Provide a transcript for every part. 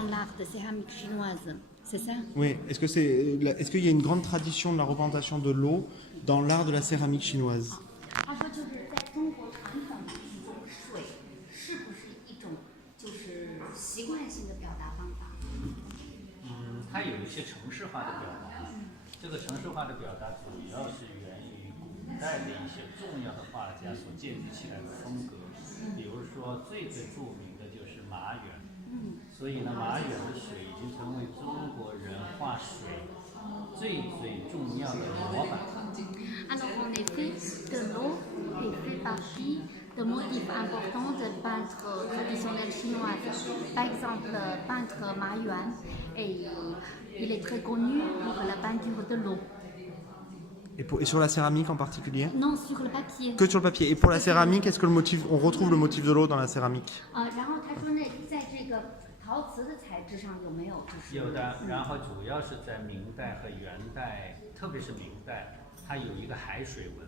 dans l'art de céramique chinoise, c'est ça? Oui, est-ce qu'il y a une grande tradition de la représentation de l'eau dans l'art de la céramique chinoise? 他说就是在中国传统的一种水，是不是一种就是习惯性的表达方法？它有一些程式化的表达。这个程式化的表达主要是源于古代的一些重要的画家所建立起来的风格。比如说最著名的就是马远。所以呢，马远的水已经成为中国人画水最重要的模板。Alors en effet, de l'eau fait partie de motifs importants de peintre traditionnelle chinoise. Par exemple, le peintre Ma Yuan, il est très connu pour la peinture de l'eau. Et sur la céramique en particulier? Non, sur le papier. Que sur le papier. Et pour la céramique, est-ce que on retrouve le motif de l'eau dans la céramique? 然后他说呢，在这个陶瓷的材质上有没有？有的，然后主要是在明代和元代，特别是明代，它有一个海水纹。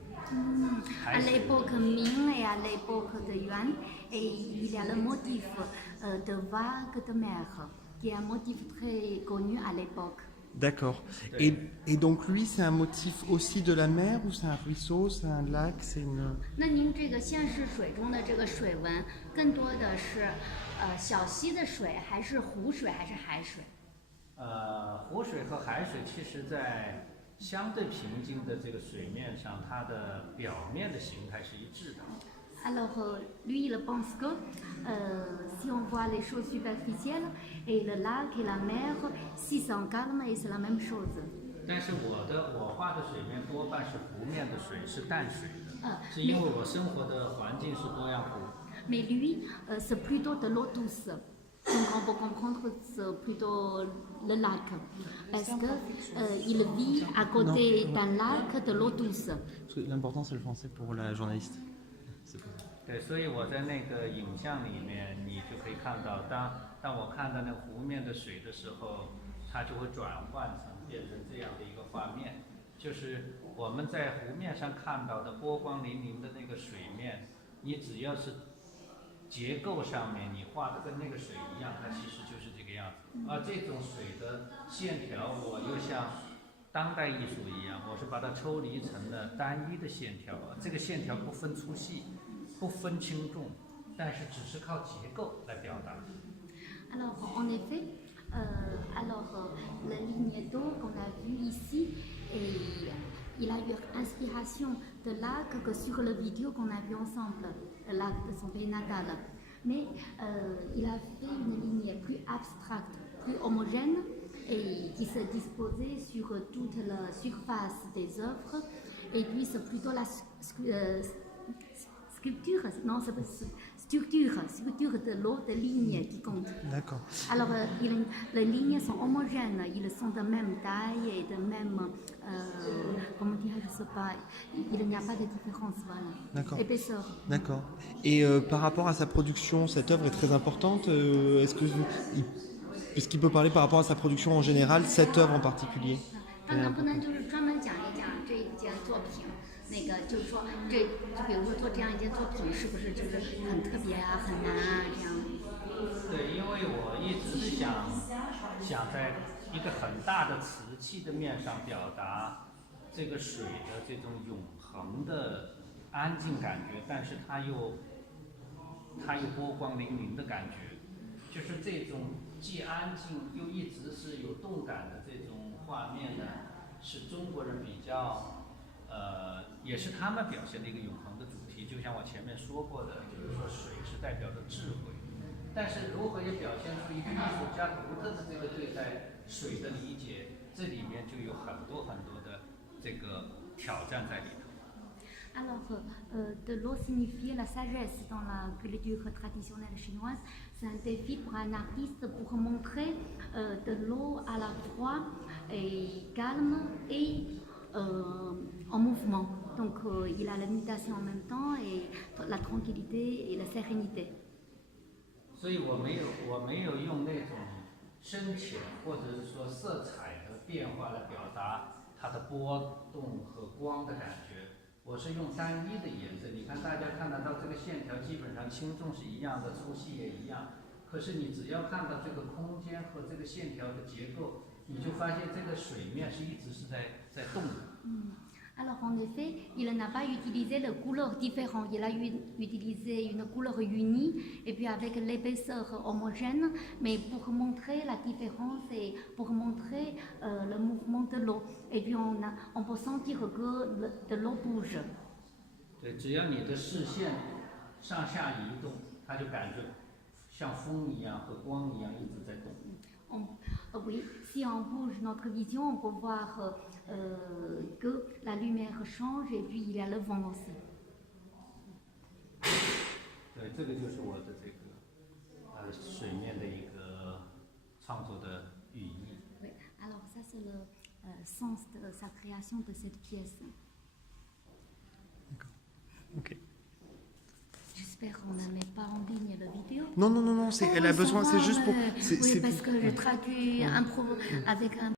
À l'époque Ming et à l'époque de Yuan, il y a le motif de vague de mer, qui est un motif très connu à l'époque. D'accord. Et donc lui, c'est un motif aussi de la mer ou c'est un ruisseau, c'est un lac, c'est une... 那您这个现实水中的这个水纹，更多的是小溪的水，还是湖水，还是海水？湖水和海水其实在相对平静的这个水面上，它的表面的形态是一致的。Alors, lui, il pense que si on voit les choses superficielles, et le lac et la mer, si c'est en calme, et c'est la même chose. 但是我画的水面多半是湖面的水，是淡水的，是因为我生活的环境是多样湖。Mais lui, c'est plutôt de l'eau douce. Donc on peut comprendre que c'est plutôt le lac. Parce qu'il vit à côté d'un lac de l'eau douce. L'important, c'est le français pour la journaliste. 对，所以我在那个影像里面，你就可以看到，当我看到那湖面的水的时候，它就会转换成变成这样的一个画面，就是我们在湖面上看到的波光粼粼的那个水面，你只要是结构上面你画的跟那个水一样，它其实就是这个样子。而这种水的线条，我又像当代艺术一样，我是把它抽离成了单一的线条，这个线条不分粗细，不分轻重，但是只是靠结构来表达。Alors, en effet, la ligne d'eau qu'on a vue ici, il a eu inspiration de lac que sur la vidéo qu'on a vue ensemble, le lac de son pays natal. Mais il a fait une ligne plus abstracte, plus homogène, et qui se disposait sur toute la surface des œuvres. Et puis c'est plutôt la sculpture, non, c'est pas structure de l'eau, de lignes qui compte. D'accord. Alors, les lignes sont homogènes, ils sont de même taille et de même, comment dire, je ne sais pas, il n'y a pas de différence, voilà. Épaisseur. D'accord. Et par rapport à sa production, cette œuvre est très importante. Est-ce qu'il peut parler par rapport à sa production en général, cette œuvre en particulier? 能不能就是专门讲一讲这一件作品？那个就是说，就比如说做这样一件作品，是不是就是很特别啊、很难啊这样？对，因为我一直是想在一个很大的瓷器的面上表达这个水的这种永恒的安静感觉，但是它又波光粼粼的感觉，就是这种既安静又一直是有动感的这种画面呢，是中国人比较。也是他们表现的一个永恒的主题，就像我前面说过的，就是说水是代表着智慧，但是如何也表现出一个艺术家独特的这个对待水的理解，这里面就有很多的这个挑战在里头。Alors, de l'eau signifie la sagesse dans la culture traditionnelle chinoise. C'est un défi pour un artiste pour montrer de l'eau à la fois calme et en mouvement. Donc il a la mutation en même temps et la tranquillité et la sérénité. 所以我没有用那种深浅或者是说色彩的变化来表达它的波动和光的感觉，我是用单一的颜色。你看大家看得到这个线条基本上轻重是一样的，粗细也一样，可是你只要看到这个空间和这个线条的结构，你就发现这个水面是一直是在动的。Alors en effet, il n'a pas utilisé de couleurs différentes, il a utilisé une couleur unie et puis avec l'épaisseur homogène, mais pour montrer la différence et pour montrer le mouvement de l'eau. Et puis on peut sentir que de l'eau bouge. 对，只要你的视线上下移动，它就感觉像风一样和光一样一直在动。Oui, si on bouge notre vision, on peut voir que la lumière change et puis il y a le vent aussi. 对，这个就是我的这个水面的一个创作的寓意。Oui, alors ça c'est le sens de sa création de cette pièce. Ok. J'espère qu'on ne met pas en ligne la vidéo. Non, non, non, non, elle a besoin, c'est juste pour... Oui, parce que je traduis avec un